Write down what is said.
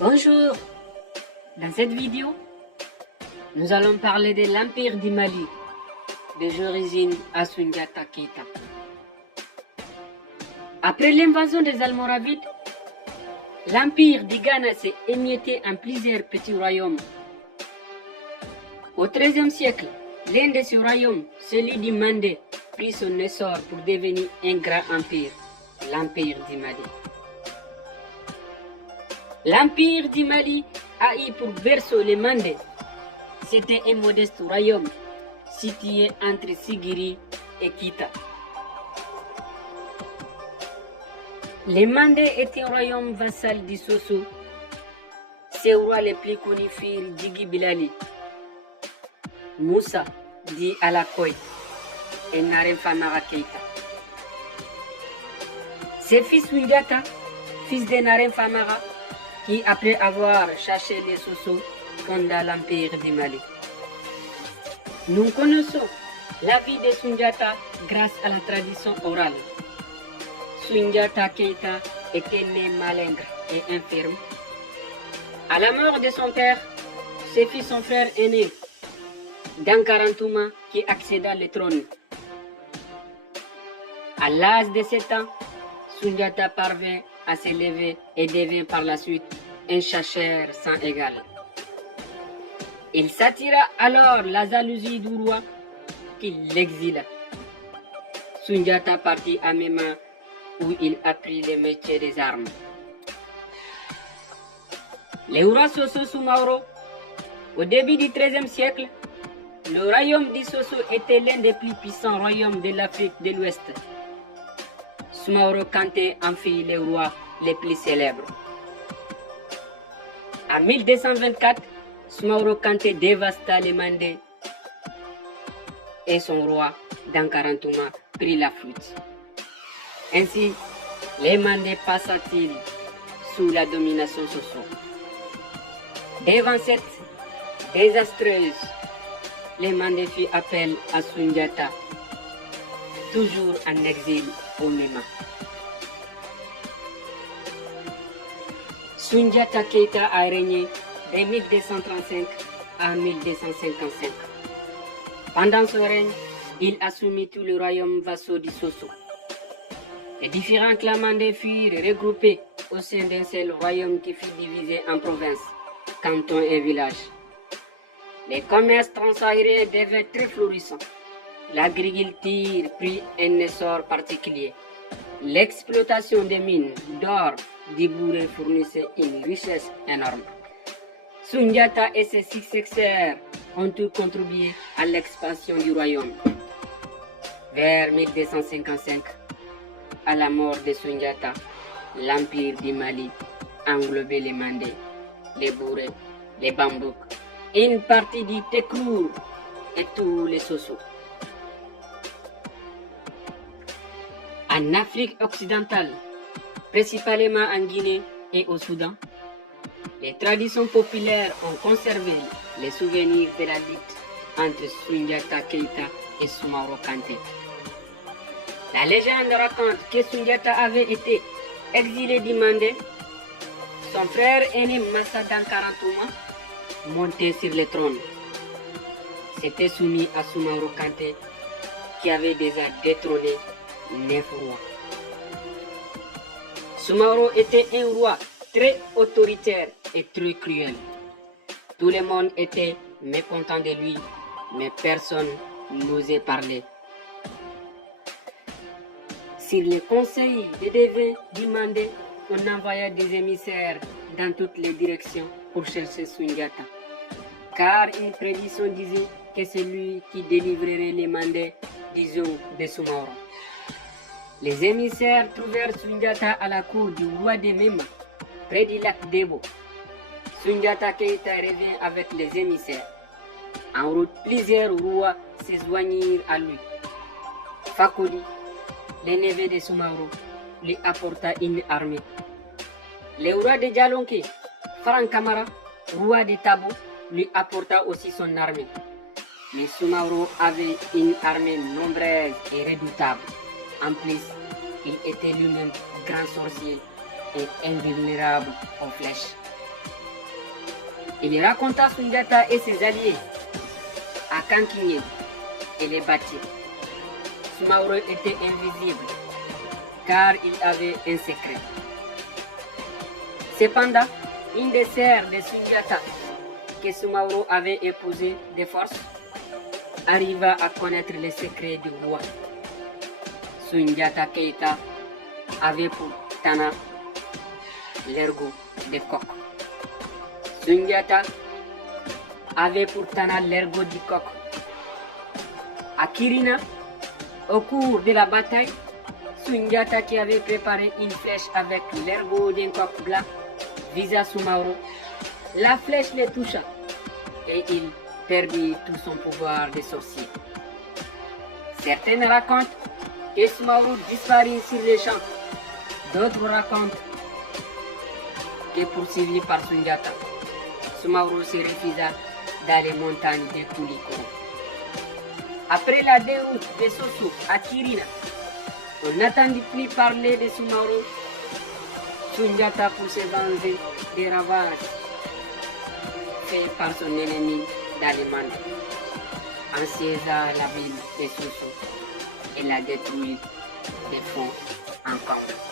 Bonjour, dans cette vidéo, nous allons parler de l'Empire du Mali, des origines à Soundiata Keita. Après l'invasion des Almoravides, l'Empire du Ghana s'est émietté en plusieurs petits royaumes. Au XIIIe siècle, l'un de ces royaumes, celui du Mandé, prit son essor pour devenir un grand empire, l'Empire du Mali. L'Empire du Mali a eu pour berceau les Mandés. C'était un modeste royaume situé entre Sigiri et Kita. Les Mandés étaient un royaume vassal du Soso. Ses rois les plus connus furent Djigi Bilali, Moussa dit Alakoy et Narem Famara Keita. Ses fils Soundiata, fils de Narem Famara, qui après avoir cherché les Soso, fonda l'Empire du Mali. Nous connaissons la vie de Soundiata grâce à la tradition orale. Soundiata Keita était né malingre et infirme. À la mort de son père, ses fils son frère aîné, Dankarantouma, qui accéda au trône. À l'âge de 7 ans, Soundiata parvint à s'élever et devint par la suite un chercheur sans égal. Il s'attira alors la jalousie du roi qui l'exila. Soundiata partit à Mema où il apprit le métier des armes. Le roi Soso Soumaoro, au début du XIIIe siècle, le royaume du Soso était l'un des plus puissants royaumes de l'Afrique de l'Ouest. Soumaoro Kanté en fit le roi les plus célèbres. En 1224, Soumaoro Kanté dévasta les Mandés et son roi, Dankarantouma, prit la fuite. Ainsi, les Mandés passa-t-il sous la domination Soso. Devant cette désastreuse, les Mandés firent appel à Soundiata, toujours en exil au Mema. Soundiata Keita a régné de 1235 à 1255. Pendant ce règne, il a soumis tout le royaume vassaux du Soso. Les différents clans mandés furent regroupés au sein d'un seul royaume qui fut divisé en provinces, cantons et villages. Les commerces transsahariens devinrent très florissants. L'agriculture prit un essor particulier. L'exploitation des mines d'or du Bouré fournissait une richesse énorme. Soundiata et ses successeurs ont tous contribué à l'expansion du royaume. Vers 1255, à la mort de Soundiata, l'Empire du Mali englobait les Mandés, les Bouré, les Bambouk, une partie du Tekrour et tous les Soso. En Afrique occidentale, principalement en Guinée et au Soudan, les traditions populaires ont conservé les souvenirs de la lutte entre Soundiata Keita et Soumaoro Kanté. La légende raconte que Soundiata avait été exilé du Mandé. Son frère aîné Massa Dankarantouma, monté sur le trône, s'était soumis à Soumaoro Kanté qui avait déjà détrôné 9 rois. Soumaoro était un roi très autoritaire et très cruel. Tout le monde était mécontent de lui, mais personne n'osait parler. Sur les conseils de devin du Mandé, on envoya des émissaires dans toutes les directions pour chercher Soundiata, car une prédiction disait que c'est lui qui délivrerait les Mandés du joug de Soumaoro. Les émissaires trouvèrent Soundiata à la cour du roi de Mema, près du lac Debo. Soundiata Keita revint avec les émissaires. En route, plusieurs rois se joignirent à lui. Fakoli, le neveu de Soumaoro, lui apporta une armée. Le roi de Djalonké, Faran Kamara, roi de Tabo, lui apporta aussi son armée. Mais Soumaoro avait une armée nombreuse et redoutable. En plus, il était lui-même grand sorcier et invulnérable aux flèches. Il raconta Sundiata et ses alliés à Kankinyé et les battit. Soumaoro était invisible car il avait un secret. Cependant, une des sœurs de Sundiata que Soumaoro avait épousé de force arriva à connaître le secret du roi. Sundiata Keita avait pour Tana l'ergot de coq. Sundiata avait pour Tana l'ergot du coq. À Kirina, au cours de la bataille, Sundiata, qui avait préparé une flèche avec l'ergot d'un coq blanc, visa Soumaoro. La flèche le toucha et il perdit tout son pouvoir de sorcier. Certaines racontent que Soumaoro disparut sur les champs. D'autres racontent que poursuivi par Sundiata, Soumaoro se refusa dans les montagnes de Koulikoro. Après la déroute de Soso à Kirina, on n'entendit plus parler de Soumaoro. Sundiata pour se venger des ravages faits par son ennemi dans les Mandés. En saisissant la ville de Soso, elle a détruit des fonds en Congo.